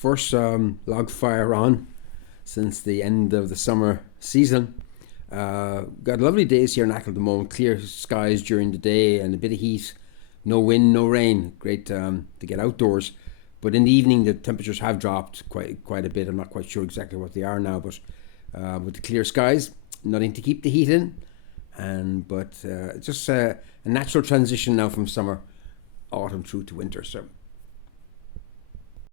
first log fire on since the end of the summer season. Got lovely days here in Achill at the moment. Clear skies during the day and a bit of heat. No wind, no rain. Great to get outdoors. But in the evening, the temperatures have dropped quite a bit. I'm not quite sure exactly what they are now, but with the clear skies, nothing to keep the heat in. But it's just a natural transition now from summer, autumn through to winter. So